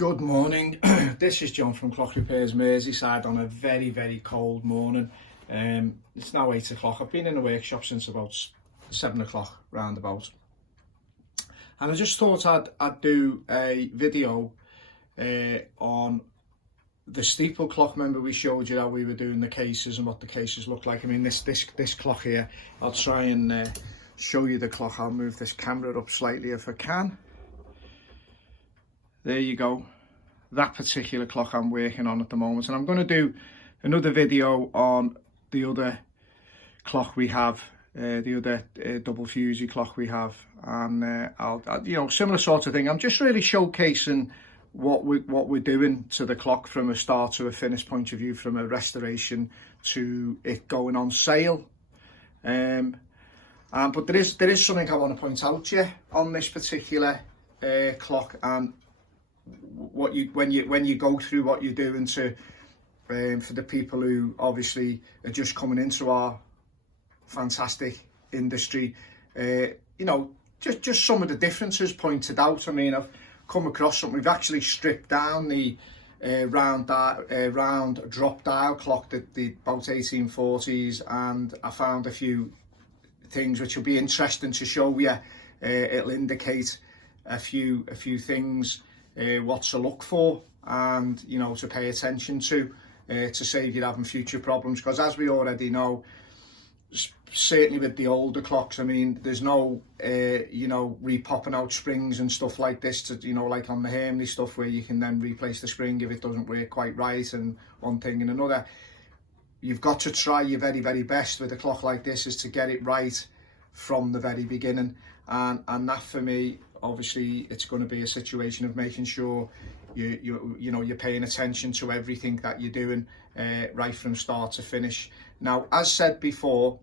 Good morning. This is John from Clock Repairs Merseyside on a very cold morning. It's now 8 o'clock. I've been in the workshop since about 7 o'clock roundabout, and I just thought I'd do a video on the Steeple clock. Remember we showed you how we were doing the cases and what the cases look like. I mean this clock here, I'll try and show you the clock. I'll move this camera up slightly if I can. There you go, that particular clock I'm working on at the moment, and I'm going to do another video on the other clock we have, the other double Fusee clock we have, and I'll similar sort of thing. I'm just really showcasing what we're doing to the clock from a start to a finish point of view, from a restoration to it going on sale. But there is something I want to point out to you on this particular clock, and when you go through what you're doing to for the people who obviously are just coming into our fantastic industry, just some of the differences pointed out. I mean, I've come across something. We've actually stripped down the round drop dial clock, the about 1840s, and I found a few things which will be interesting to show you. It'll indicate a few things, what to look for, and to pay attention to save you having future problems, because as we already know, certainly with the older clocks, I mean, there's no re-popping out springs and stuff like this to, like on the Hermley stuff, where you can then replace the spring if it doesn't work quite right, and one thing and another. You've got to try your very best with a clock like this, is to get it right from the very beginning, and that for me, obviously, it's going to be a situation of making sure you're paying attention to everything that you're doing right from start to finish. Now, as said before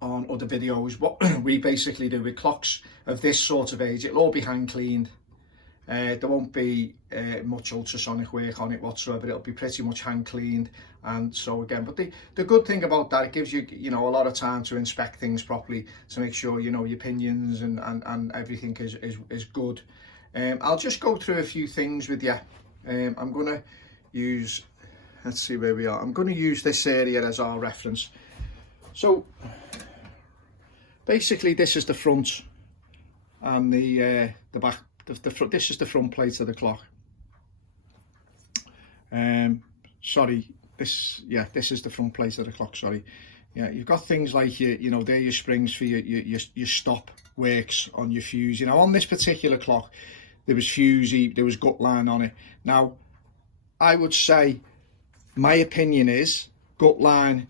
on other videos, what we basically do with clocks of this sort of age, it'll all be hand cleaned. There won't be much ultrasonic work on it whatsoever. It'll be pretty much hand cleaned. And so again, but the good thing about that, it gives you a lot of time to inspect things properly, to make sure your pinions and everything is good. I'll just go through a few things with you. I'm going to use, let's see where we are. I'm going to use this area as our reference. So basically, this is the front, and the back. This is the front plate of the clock. This is the front plate of the clock. Sorry. Yeah, you've got things like they're your springs for your stop works on your fuse. On this particular clock, there was Fusee, there was gut line on it. Now, I would say, my opinion is, gut line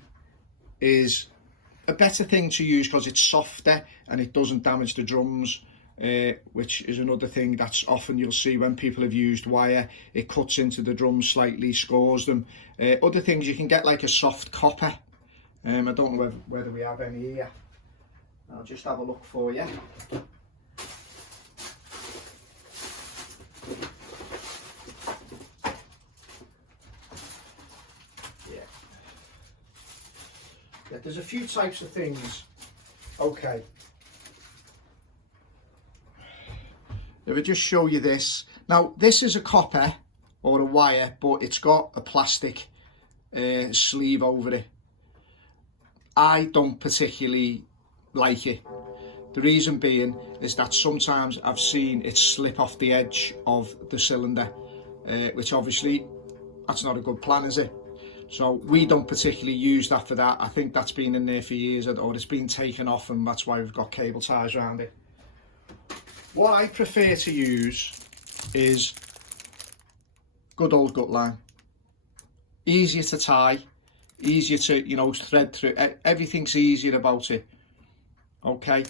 is a better thing to use because it's softer and it doesn't damage the drums. Which is another thing that's often you'll see when people have used wire. It cuts into the drums slightly, scores them. Other things, you can get like a soft copper. I don't know whether we have any here. I'll just have a look for you. Yeah, there's a few types of things. Okay. If I just show you this. Now, this is a copper or a wire, but it's got a plastic sleeve over it. I don't particularly like it. The reason being is that sometimes I've seen it slip off the edge of the cylinder, which obviously, that's not a good plan, is it? So we don't particularly use that for that. I think that's been in there for years, or it's been taken off, and that's why we've got cable ties around it. What I prefer to use is good old gut line. Easier to tie, easier to, thread through. Everything's easier about it. Okay?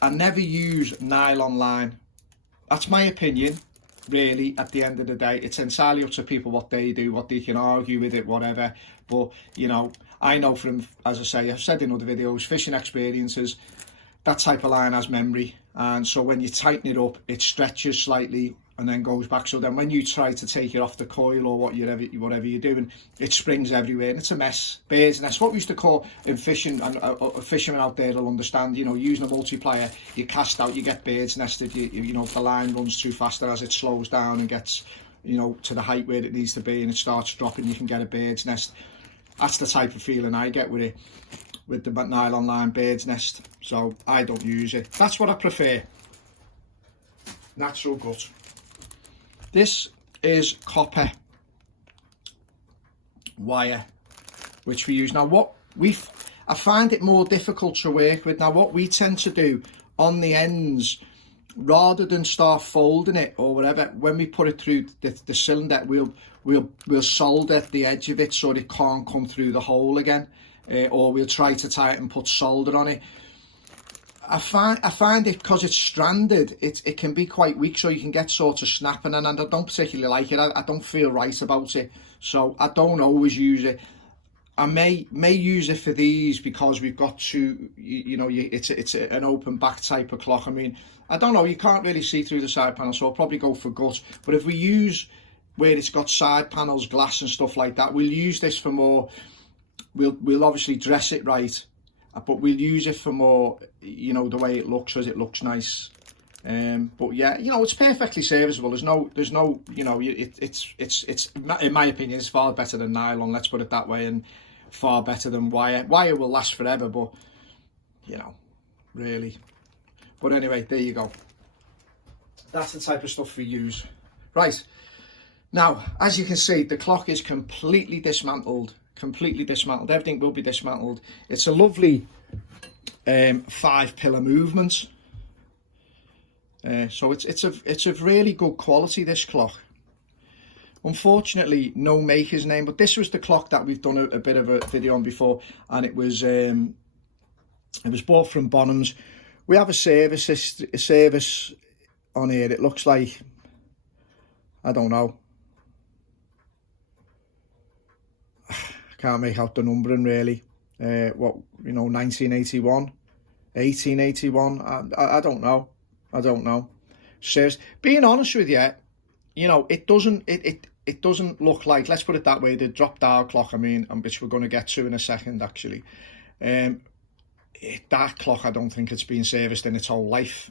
I never use nylon line. That's my opinion, really, at the end of the day. It's entirely up to people what they do, what they can argue with it, whatever. But, I know from, as I say, I've said in other videos, fishing experiences, that type of line has memory, and so when you tighten it up, it stretches slightly and then goes back. So then when you try to take it off the coil or whatever you're doing, it springs everywhere and it's a mess. Bird's nest, what we used to call in fishing, and a fisherman out there will understand, using a multiplier, you cast out, you get bird's nest if if the line runs too fast, and as it slows down and gets you know, to the height where it needs to be, and it starts dropping, you can get a bird's nest. That's the type of feeling I get with it, with the nylon line bird's nest. So I don't use it. That's what I prefer. Natural gut. This is copper wire, which we use. Now I find it more difficult to work with. Now what we tend to do on the ends, rather than start folding it or whatever, when we put it through the cylinder, we'll solder the edge of it so it can't come through the hole again, or we'll try to tie it and put solder on it. I find it, because it's stranded, it can be quite weak, so you can get sort of snapping, and I don't particularly like it. I don't feel right about it, so I don't always use it. I may use it for these because we've got to, you know, it's an open back type of clock. I mean, I don't know, you can't really see through the side panel, so I'll probably go for gut. But if we use where it's got side panels, glass and stuff like that, we'll use this for more, we'll obviously dress it right, but we'll use it for more, you know, the way it looks, as it looks nice. But yeah, you know, it's perfectly serviceable. There's no, you know, it's in my opinion, it's far better than nylon, let's put it that way, and far better than wire. Wire will last forever, but you know, really. But anyway, there you go. That's the type of stuff we use. Right, now, as you can see, the clock is completely dismantled. Everything will be dismantled. It's a lovely 5-pillar movement. So it's of really good quality, this clock. Unfortunately, no maker's name, but this was the clock that we've done a bit of a video on before, and it was bought from Bonhams. We have a service on here. It looks like, I don't know, I can't make out the numbering really. What, you know, 1981, 1881. I don't know. Says, being honest with you, you know, it doesn't look like, let's put it that way, the drop dial clock, I mean, which we're going to get to in a second actually. That clock, I don't think it's been serviced in its whole life.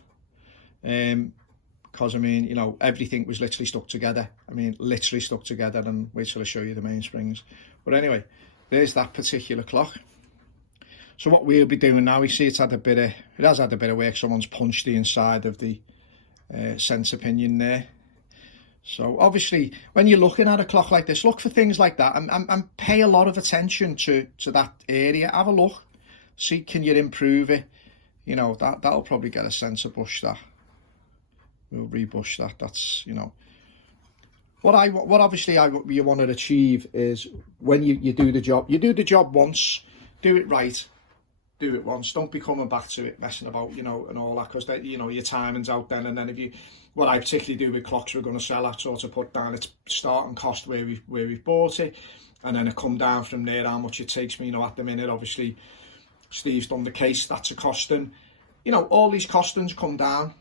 Because I mean, you know, everything was literally stuck together. I mean, literally stuck together, and wait till I show you the mainsprings. But anyway, there's that particular clock. So what we'll be doing now, we see it has had a bit of work. Someone's punched the inside of the centre pinion there. So obviously, when you're looking at a clock like this, look for things like that, and pay a lot of attention to that area. Have a look, see, can you improve it? You know, that'll probably get a sensor bush. That we'll rebush that. That's, you know, what obviously you want to achieve is when you do the job once, do it right. Do it once, don't be coming back to it messing about, you know, and all that, because you know, your timing's out then. And then if you, what I particularly do with clocks we're going to sell, I sort of put down its starting cost where we've bought it, and then it come down from there how much it takes me. You know, at the minute obviously Steve's done the case, that's a costing, you know, all these costings come down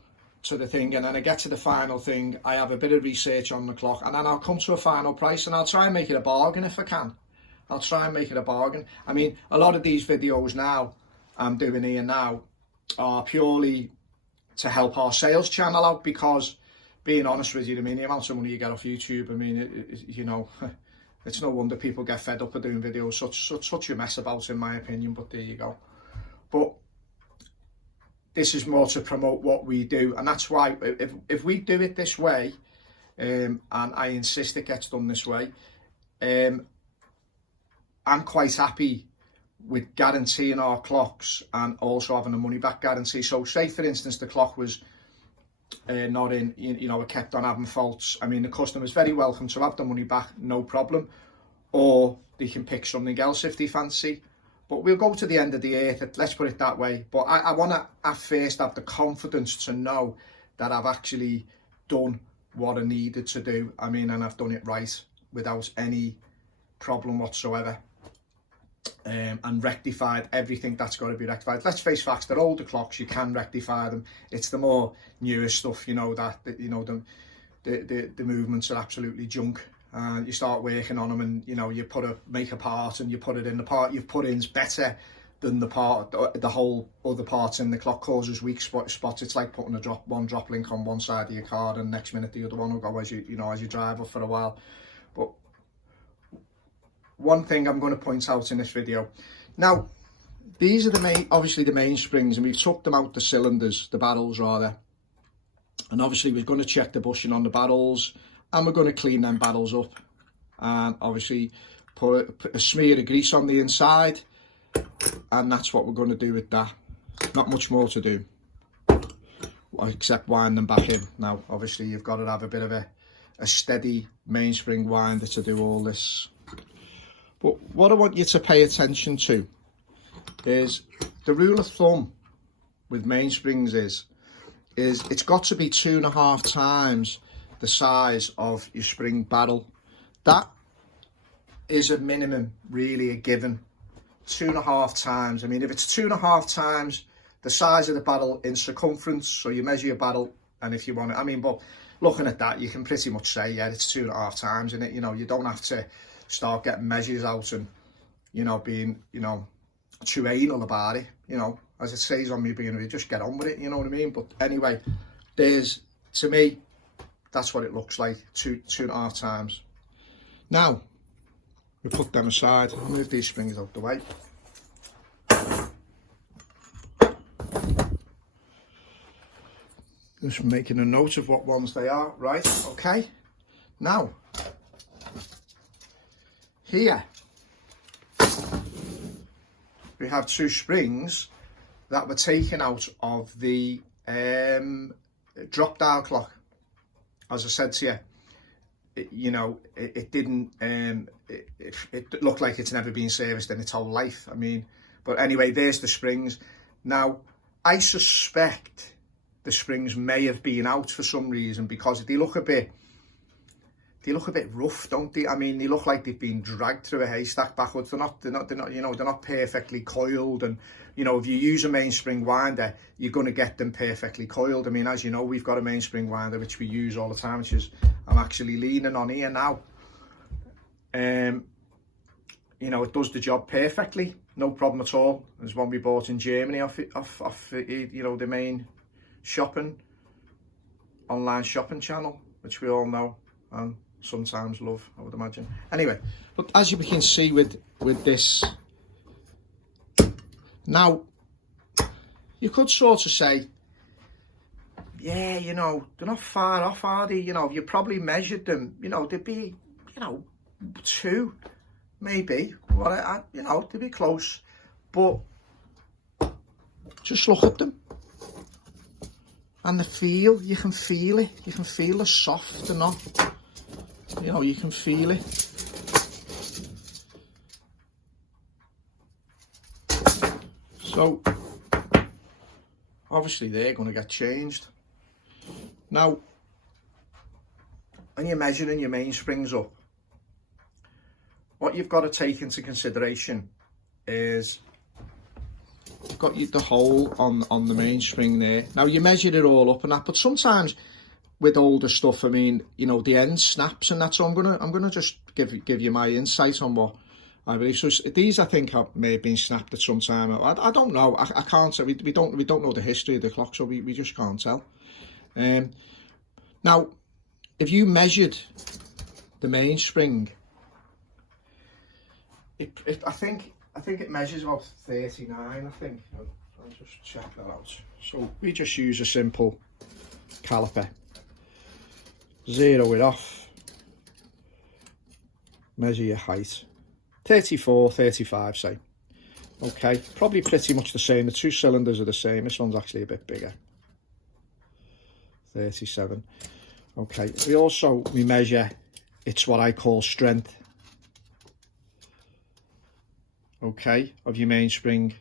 to the thing, and then I get to the final thing, I have a bit of research on the clock, and then I'll come to a final price, and I'll try and make it a bargain if I can. I'll try and make it a bargain. I mean, a lot of these videos now I'm doing here now are purely to help our sales channel out, because being honest with you, I mean, the amount of money you get off YouTube, I mean, you know, it's no wonder people get fed up of doing videos. Such a mess about, in my opinion, but there you go. But this is more to promote what we do, and that's why if we do it this way, and I insist it gets done this way, I'm quite happy with guaranteeing our clocks and also having a money back guarantee. So say for instance the clock was not in, you know, it kept on having faults, I mean, the customer's very welcome to have the money back, no problem, or they can pick something else if they fancy. But we'll go to the end of the earth, let's put it that way. But I want to at first have the confidence to know that I've actually done what I needed to do, I mean, and I've done it right without any problem whatsoever. And rectified everything that's got to be rectified. Let's face facts, they're older clocks, you can rectify them. It's the more newer stuff, you know, that you know, the movements are absolutely junk. You start working on them, and you know, you make a part and you put it in, the part you've put in is better than the whole other parts in the clock causes weak spots. It's like putting one drop link on one side of your car, and next minute the other one will go as you drive up for a while. But one thing I'm going to point out in this video now, these are obviously the mainsprings, and we've took them out the cylinders, the barrels rather, and obviously we're going to check the bushing on the barrels, and we're going to clean them barrels up, and obviously put a smear of grease on the inside, and that's what we're going to do with that. Not much more to do except wind them back in. Now obviously you've got to have a bit of a steady mainspring winder to do all this. But what I want you to pay attention to is the rule of thumb with mainsprings is it's got to be 2.5 times the size of your spring barrel. That is a minimum, really, a given. 2.5 times. I mean, if it's 2.5 times the size of the barrel in circumference, so you measure your barrel, and if you want it, I mean, but looking at that, you can pretty much say, yeah, it's 2.5 times, and you know, you don't have to start getting measures out and, you know, being, you know, too anal about it, you know, as it says on me being, just get on with it, you know what I mean? But anyway, to me, that's what it looks like, 2.5 times. Now, we put them aside, move these springs out the way. Just making a note of what ones they are, right, okay. Now, here, we have 2 springs that were taken out of the drop dial clock. As I said to you, it didn't, it looked like it's never been serviced in its whole life. I mean, but anyway, there's the springs. Now, I suspect the springs may have been out for some reason, because they look a bit rough, don't they? I mean, they look like they've been dragged through a haystack backwards. They're not, you know, they're not perfectly coiled. And, you know, if you use a mainspring winder, you're going to get them perfectly coiled. I mean, as you know, we've got a mainspring winder, which we use all the time, which is, I'm actually leaning on here now. You know, it does the job perfectly, no problem at all. There's one we bought in Germany off you know, the main online shopping channel, which we all know and sometimes love, I would imagine. Anyway, but as you can see with this, now you could sort of say, yeah, you know, they're not far off, are they? You know, you probably measured them, you know, they'd be, you know, 2 maybe, well, you know, they'd be close, but just look at them. And the feel, you can feel it. You can feel the soft and not, you know, you can feel it. So, obviously they're going to get changed. Now, when you're measuring your mainsprings up, what you've got to take into consideration is you've got the hole on the mainspring there. Now you measured it all up and that, but sometimes with older stuff, I mean, you know, the end snaps and that. So I'm gonna just give you my insight on what I believe. So these, I think, may have been snapped at some time. I don't know. I can't say. We don't know the history of the clock, so we just can't tell. Now, if you measured the mainspring, I think it measures about 39, I think. I'll just check that out. So we just use a simple caliper. Zero it off. Measure your height. 34, 35, say. Okay, probably pretty much the same. The 2 cylinders are the same. This one's actually a bit bigger. 37. Okay, we measure, it's what I call strength. Okay, of your mainspring.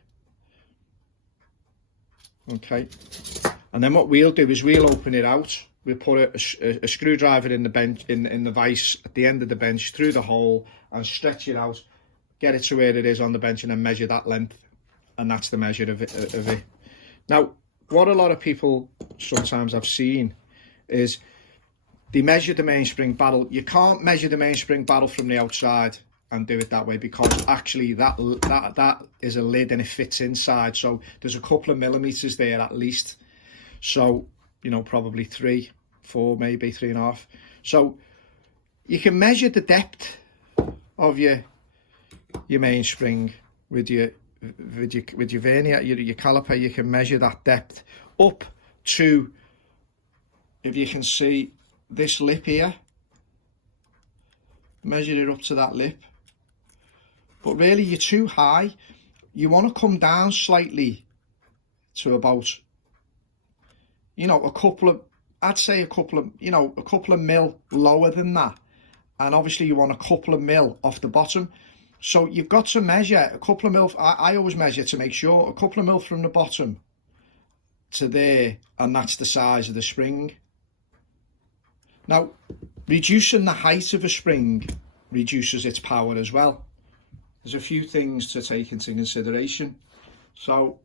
Okay, and then what we'll do is we'll open it out. We'll put a screwdriver in the bench, in the vise at the end of the bench, through the hole, and stretch it out, get it to where it is on the bench, and then measure that length, and that's the measure of it. Now, what a lot of people sometimes have seen is they measure the mainspring barrel. You can't measure the mainspring barrel from the outside. and do it that way, because actually that is a lid and it fits inside, so there's a couple of millimeters there at least, so you know, probably 3, 4, maybe 3.5. So you can measure the depth of your mainspring with your vernier, your caliper. You can measure that depth up to, if you can see this lip here, measure it up to that lip. But really, you're too high. You want to come down slightly to about, you know, I'd say a couple of mil lower than that. And obviously you want a couple of mil off the bottom. So you've got to measure a couple of mil. I always measure to make sure, a couple of mil from the bottom to there, and that's the size of the spring. Now, reducing the height of a spring reduces its power as well. There's a few things to take into consideration. So,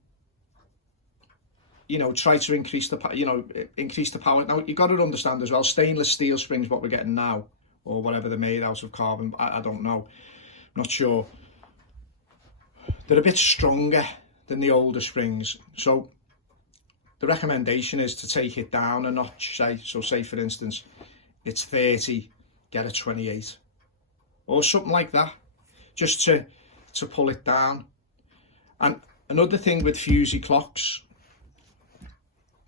you know, try to increase the power. Now, you've got to understand as well, stainless steel springs, what we're getting now, or whatever they're made out of, carbon, I don't know, I'm not sure. They're a bit stronger than the older springs. So the recommendation is to take it down a notch, say for instance, it's 30, get a 28, or something like that, just to pull it down. And another thing with Fusee clocks,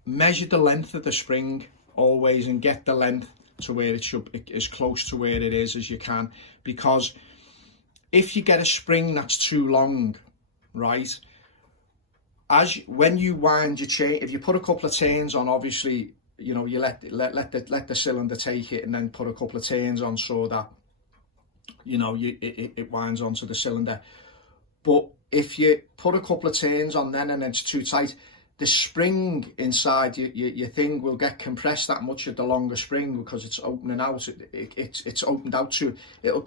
measure the length of the spring always, and get the length to where it should, as close to where it is as you can, because if you get a spring that's too long, right, when you wind your chain, if you put a couple of turns on, obviously, you know, you let the cylinder take it, and then put a couple of turns on so that, you know, it winds onto the cylinder. But if you put a couple of turns on then and it's too tight, the spring inside your thing will get compressed that much at the longer spring, because it's opening out. It's opened out to, it'll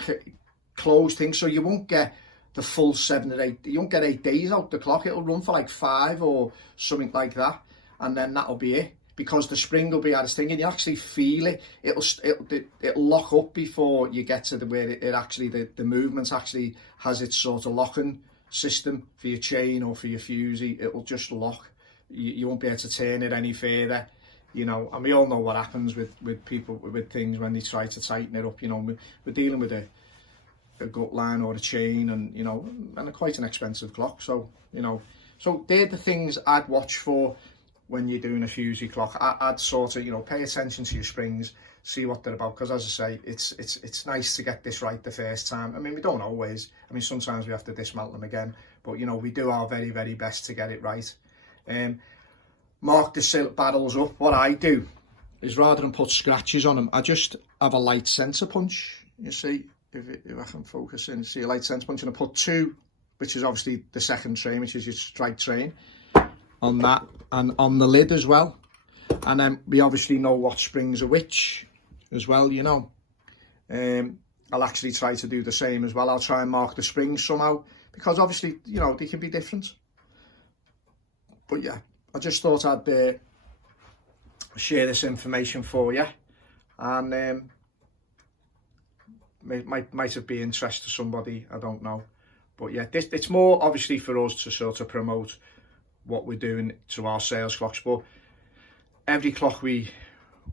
close things, so you won't get the full 7 or 8. You won't get 8 days out the clock. It'll run for like 5 or something like that, and then that'll be it, because the spring will be at its thing, and you actually feel it. It'll lock up before you get to where it actually, the movement actually has its sort of locking system for your chain or for your Fusee. It'll just lock. You won't be able to turn it any further, you know. And we all know what happens with people, with things when they try to tighten it up. You know, we're dealing with a gut line or a chain, and you know, and quite an expensive clock. So you know, so they're the things I'd watch for when you're doing a Fusee clock. I'd sort of, you know, pay attention to your springs, see what they're about, because as I say, it's nice to get this right the first time. I mean, we don't always. I mean, sometimes we have to dismantle them again, but you know, we do our very, very best to get it right. Mark the silt barrels up. What I do is, rather than put scratches on them, I just have a light centre punch. You see, if I can focus in, see a light centre punch, and I put 2, which is obviously the second train, which is your strike train, on that, and on the lid as well. And then we obviously know what springs are which as well, you know. I'll actually try to do the same as well. I'll try and mark the springs somehow, because obviously, you know, they can be different. But yeah, I just thought I'd share this information for you, and might have been interest to somebody, I don't know. But yeah, it's more obviously for us to sort of promote what we're doing to our sales clocks. But every clock we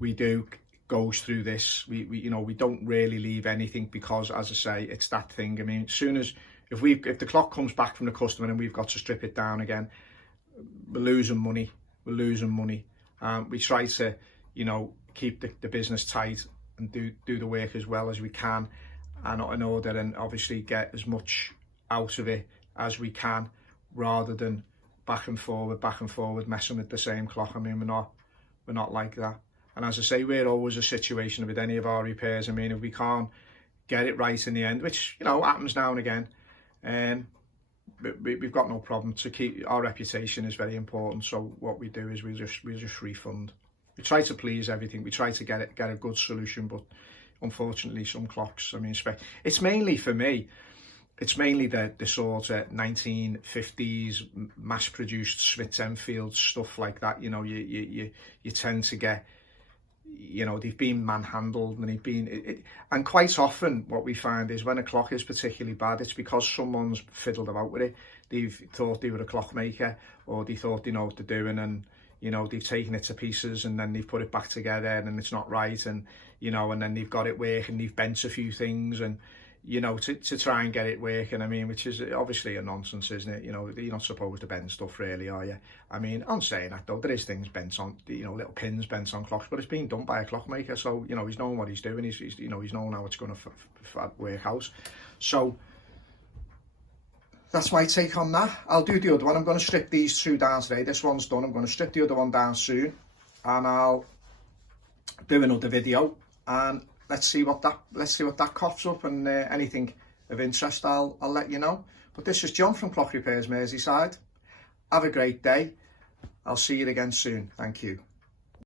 do goes through this. We you know, we don't really leave anything, because as I say, it's that thing. I mean, as soon as if the clock comes back from the customer and we've got to strip it down again, we're losing money. We try to, you know, keep the business tight and do the work as well as we can, and in order, and obviously get as much out of it as we can, rather than back and forward messing with the same clock. I mean, we're not like that. And as I say, we're always a situation with any of our repairs. I mean, if we can't get it right in the end, which, you know, happens now and again, we've got no problem. To keep our reputation is very important. So what we do is we just refund. We try to please everything. We try to get a good solution, but unfortunately, some clocks, I mean, it's mainly, for me, it's mainly the sort of 1950s mass-produced Smith Enfield stuff like that. You know, you tend to get, you know, they've been manhandled, and they've been, and quite often what we find is when a clock is particularly bad, it's because someone's fiddled about with it. They've thought they were a clockmaker, or they thought they know what they're doing, and you know, they've taken it to pieces and then they've put it back together and it's not right, and you know, and then they've got it working, they've bent a few things, and you know, to try and get it working. I mean, which is obviously a nonsense, isn't it? You know, you're not supposed to bend stuff, really, are you? I mean, I'm saying that though, there is things bent on, you know, little pins bent on clocks, but it's being done by a clockmaker, so you know, he's knowing what he's doing. He's you know, he's knowing how it's going to work out. So that's my take on that. I'll do the other one. I'm going to strip these two down today. This one's done. I'm going to strip the other one down soon, and I'll do another video, and let's see what that coughs up, and anything of interest I'll let you know. But this is John from Clock Repairs Merseyside. Have a great day. I'll see you again soon. Thank you.